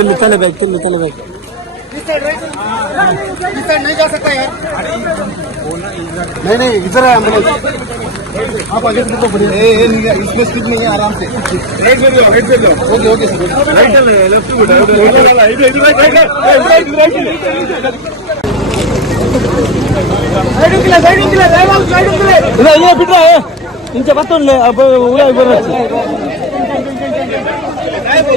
के निकल गए के निकल गए नहीं नहीं इधर है एम्बुलेंस आप आगे तो बढ़िया इसमें स्किप नहीं है आराम से राइट में जाओ राइट में ओके ओके सर राइट में लेफ्ट में बैठो राइट में राइट में राइट में राइट में साइड में किला साइड में किला साइड में किला ये बिट रहा है इनसे बात तो नहीं अब उड़ा ही बोल रहा है